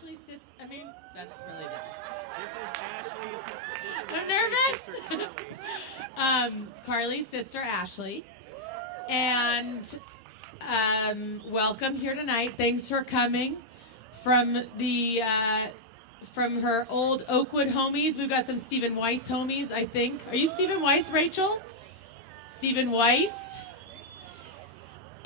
Ashley's sister. I mean, that's really bad. This is Ashley's. I'm nervous. Carly's sister, Ashley. And welcome here tonight. Thanks for coming from the from her old Oakwood homies. We've got some Stephen Weiss homies, I think. Are you Stephen Weiss, Rachel? Stephen Weiss.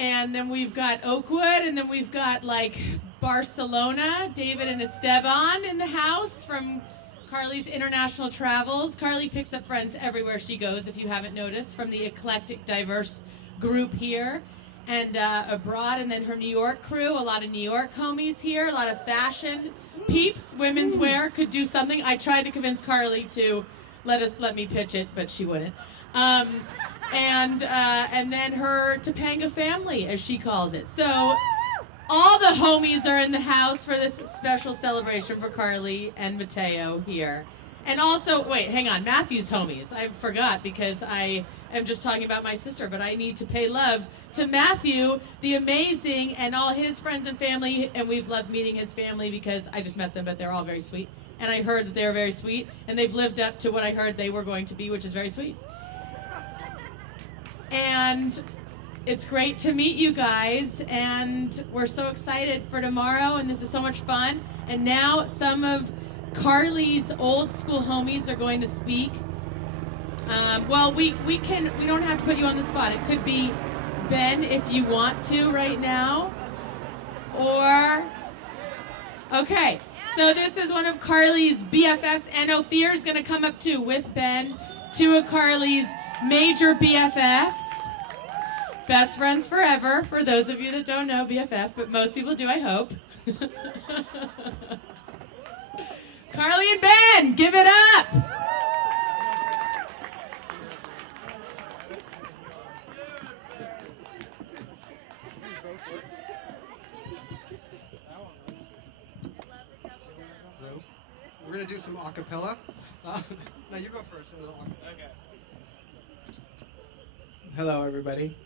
And then we've got Oakwood, and then we've got like Barcelona, David and Esteban in the house from Carly's international travels. Carly picks up friends everywhere she goes, if you haven't noticed, from the eclectic, diverse group here and abroad. And then her New York crew, a lot of New York homies here, a lot of fashion peeps, women's wear, could do something. I tried to convince Carly to let me pitch it, but she wouldn't. And then her Topanga family, as she calls it. So all the homies are in the house for this special celebration for Carly and Mateo here. And also, wait, hang on, Matthew's homies. I forgot because I am just talking about my sister, but I need to pay love to Matthew, the amazing, and all his friends and family. And we've loved meeting his family because I just met them, but they're all very sweet. And I heard that they were very sweet, and they've lived up to what I heard they were going to be, which is very sweet. And it's great to meet you guys, and we're so excited for tomorrow, and this is so much fun. And now some of Carly's old school homies are going to speak. Well, we don't have to put you on the spot. It could be Ben if you want to right now, or okay. So this is one of Carly's BFFs, and Ophir is going to come up too with Ben, two of Carly's major BFFs. Best friends forever, for those of you that don't know BFF, but most people do, I hope. Carly and Ben, give it up! We're going to do some a cappella. No, you go first. A little okay. Hello, everybody.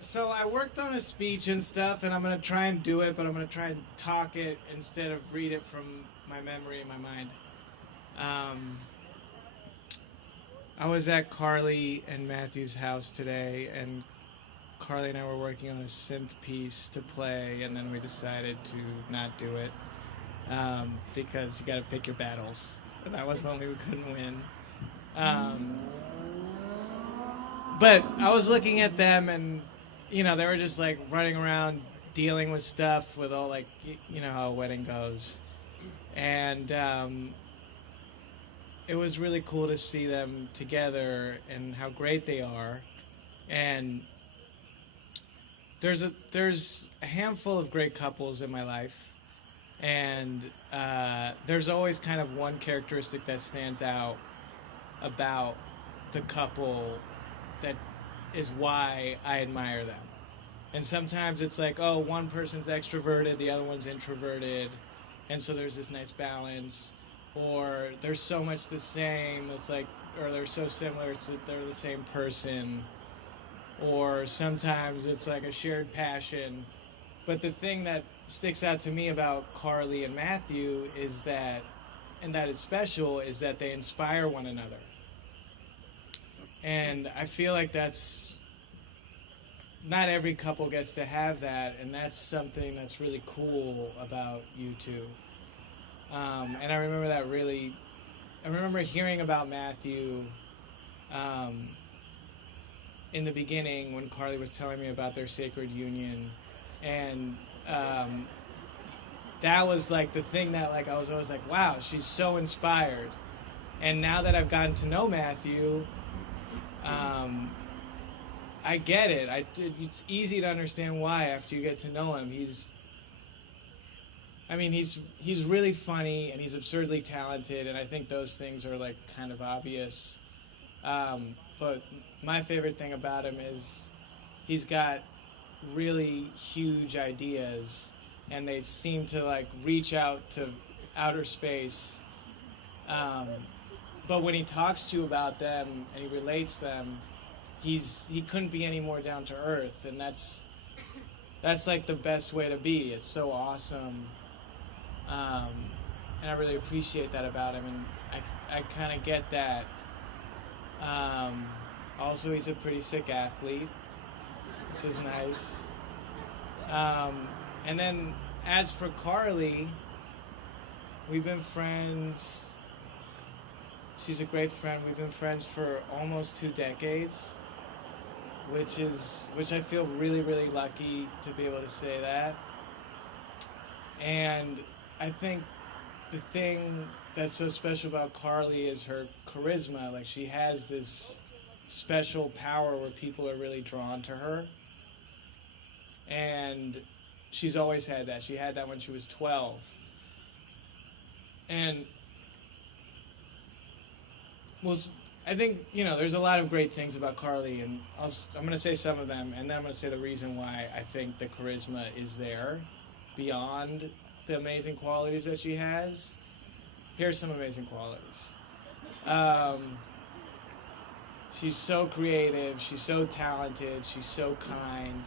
So I worked on a speech and stuff, and I'm going to try and do it, but I'm going to try and talk it instead of read it from my memory in my mind. I was at Carly and Matthew's house today, and Carly and I were working on a synth piece to play, and then we decided to not do it because you got to pick your battles. And that was when we couldn't win. But I was looking at them, and they were just like running around dealing with stuff with all like you know how a wedding goes, and it was really cool to see them together and how great they are. And there's a handful of great couples in my life, and there's always kind of one characteristic that stands out about the couple that is why I admire them. And sometimes it's like, oh, one person's extroverted, the other one's introverted, and so there's this nice balance. Or they're so much the same, it's like, or they're so similar, it's that they're the same person. Or sometimes it's like a shared passion. But the thing that sticks out to me about Carly and Matthew is that, and that is special, is that they inspire one another. And I feel like that's, not every couple gets to have that, and that's something that's really cool about you two. And I remember hearing about Matthew in the beginning when Carly was telling me about their sacred union, and that was like the thing that like I was always like, wow, she's so inspired. And now that I've gotten to know Matthew, I get it. It's easy to understand why after you get to know him. He's really funny, and he's absurdly talented, and I think those things are like kind of obvious. But my favorite thing about him is he's got really huge ideas, and they seem to like reach out to outer space. But when he talks to you about them and he relates them, he couldn't be any more down to earth, and that's that's like the best way to be. It's so awesome. And I really appreciate that about him, and I kind of get that. Also, he's a pretty sick athlete, which is nice. And then as for Carly, we've been friends. She's a great friend. We've been friends for almost 2 decades, which I feel really, really lucky to be able to say that. And I think the thing that's so special about Carly is her charisma. Like, she has this special power where people are really drawn to her. And she's always had that. She had that when she was 12. And I think, there's a lot of great things about Carly, and I'm going to say some of them, and then I'm going to say the reason why I think the charisma is there beyond the amazing qualities that she has. Here's some amazing qualities. She's so creative, she's so talented, she's so kind.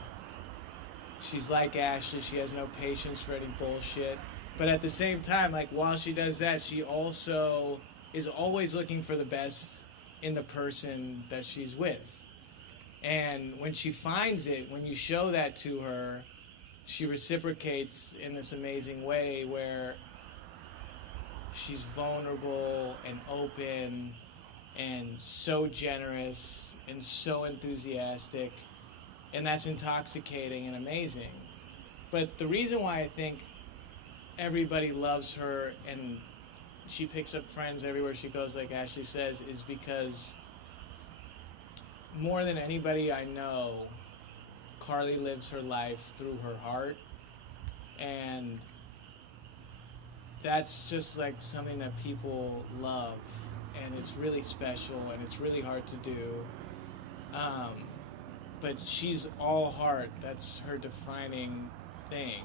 She's like Ashley, she has no patience for any bullshit. But at the same time, like, while she does that, she also is always looking for the best in the person that she's with. And when she finds it, when you show that to her, she reciprocates in this amazing way where she's vulnerable and open and so generous and so enthusiastic, and that's intoxicating and amazing. But the reason why I think everybody loves her and she picks up friends everywhere she goes, like Ashley says, is because more than anybody I know, Carly lives her life through her heart, and that's just like something that people love, and it's really special, and it's really hard to do. But she's all heart. That's her defining thing,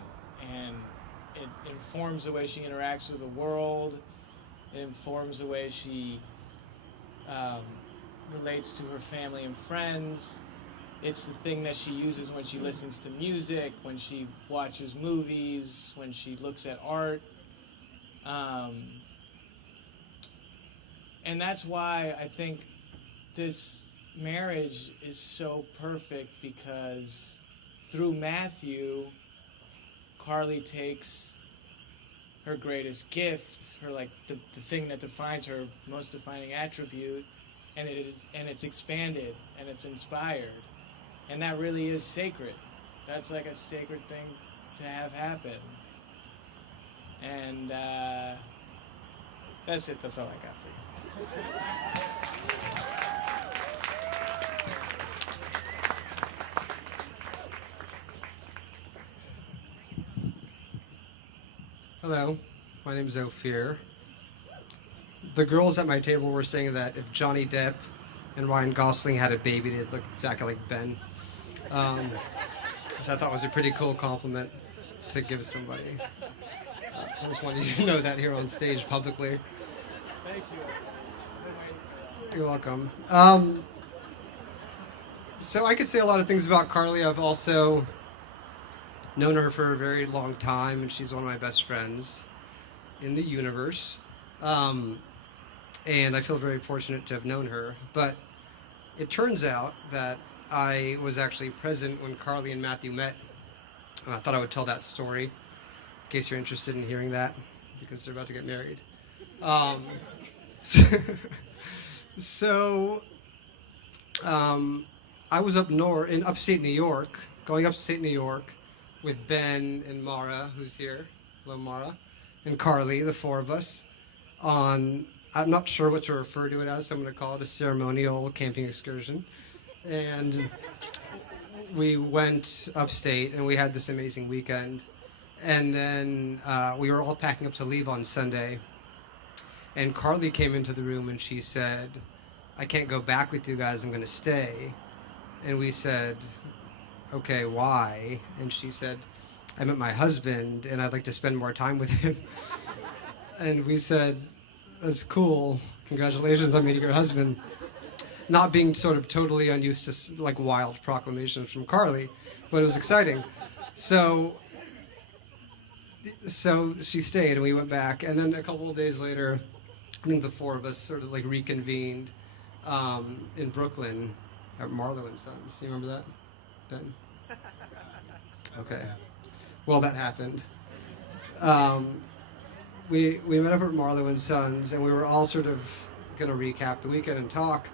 and it informs the way she interacts with the world. It informs the way she relates to her family and friends. It's the thing that she uses when she listens to music, when she watches movies, when she looks at art. And that's why I think this marriage is so perfect, because through Matthew, Carly takes her greatest gift, her the thing that defines her most defining attribute, and it's expanded and it's inspired. And that really is sacred. That's like a sacred thing to have happen. And that's it. That's all I got for you. Hello, my name is Ophir. The girls at my table were saying that if Johnny Depp and Ryan Gosling had a baby, they'd look exactly like Ben. Which I thought was a pretty cool compliment to give somebody. I just wanted you to know that here on stage publicly. Thank you. You're welcome. So I could say a lot of things about Carly. I've also known her for a very long time, and she's one of my best friends in the universe. And I feel very fortunate to have known her. But it turns out that I was actually present when Carly and Matthew met, and I thought I would tell that story in case you're interested in hearing that, because they're about to get married. I was up north in upstate New York, going upstate New York with Ben and Mara, who's here. Hello, Mara. And Carly, the four of us, on, I'm not sure what to refer to it as, so I'm going to call it a ceremonial camping excursion. And we went upstate, and we had this amazing weekend. And then we were all packing up to leave on Sunday. And Carly came into the room, and she said, I can't go back with you guys, I'm going to stay. And we said, okay, why? And she said, I met my husband, and I'd like to spend more time with him. And we said, that's cool. Congratulations on meeting your husband. Not being sort of totally unused to like wild proclamations from Carly, but it was exciting. So she stayed, and we went back. And then a couple of days later, I think the four of us sort of like reconvened in Brooklyn at Marlowe and Sons. You remember that, Ben? Okay. Well, that happened. We met up at Marlowe and Sons, and we were all sort of going to recap the weekend and talk.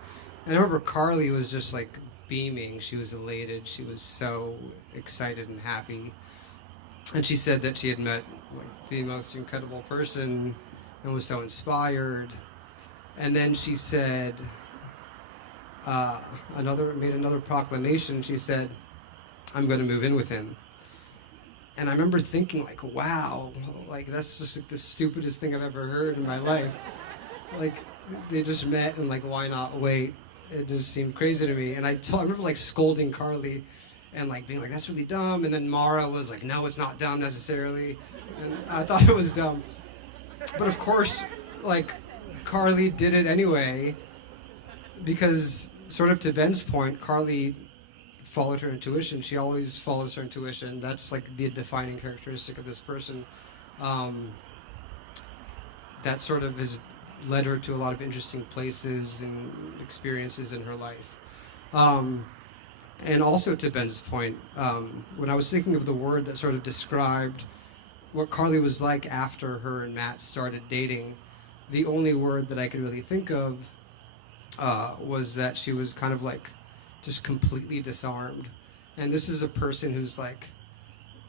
And I remember Carly was just like beaming. She was elated. She was so excited and happy. And she said that she had met like the most incredible person and was so inspired. And then she said made another proclamation. She said, "I'm going to move in with him." And I remember thinking, like, wow, like that's just like the stupidest thing I've ever heard in my life. Like, they just met, and like, why not wait? It just seemed crazy to me. And I remember like scolding Carly and like being like, that's really dumb. And then Mara was like, no, it's not dumb necessarily. And I thought it was dumb. But of course, like, Carly did it anyway, because sort of to Ben's point, Carly followed her intuition. She always follows her intuition. That's like the defining characteristic of this person. That sort of has led her to a lot of interesting places and experiences in her life. And also to Ben's point, when I was thinking of the word that sort of described what Carly was like after her and Matt started dating, the only word that I could really think of was that she was kind of like just completely disarmed. And this is a person who's like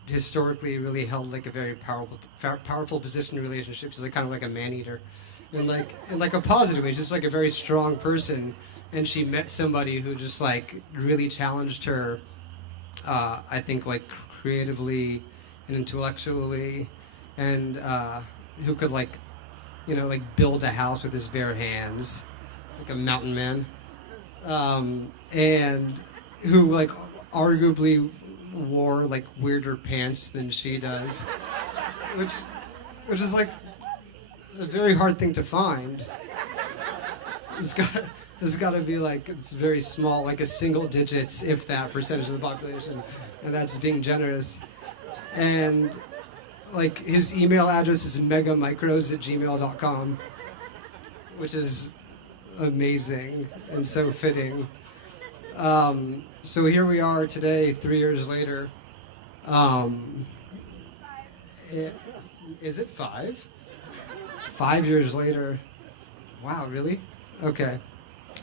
historically really held like a very powerful position in relationships. She's like kind of like a man-eater, and like a positive way. She's just like a very strong person. And she met somebody who just like really challenged her, I think, like creatively and intellectually, and who could like, you know, like build a house with his bare hands, like a mountain man, and who like arguably wore like weirder pants than she does, which is like a very hard thing to find. It's got to be like, it's very small, like a single digits, if that, percentage of the population, and that's being generous. And like his email address is megamicros@gmail.com, which is amazing and so fitting. So here we are today, 3 years later. Is it 5? 5 years later. Wow, really? Okay.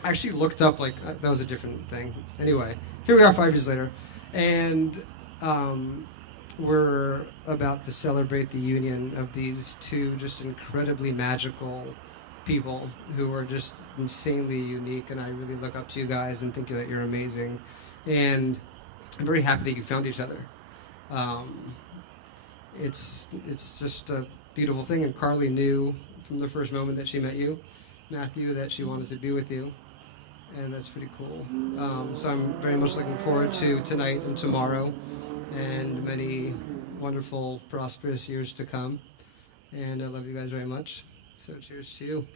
I actually looked up, like, that was a different thing. Anyway, here we are 5 years later. And we're about to celebrate the union of these two just incredibly magical people who are just insanely unique. And I really look up to you guys and think that you're amazing. And I'm very happy that you found each other. It's just a beautiful thing. And Carly knew from the first moment that she met you, Matthew, that she wanted to be with you. And that's pretty cool. So I'm very much looking forward to tonight and tomorrow and many wonderful, prosperous years to come. And I love you guys very much. So cheers to you.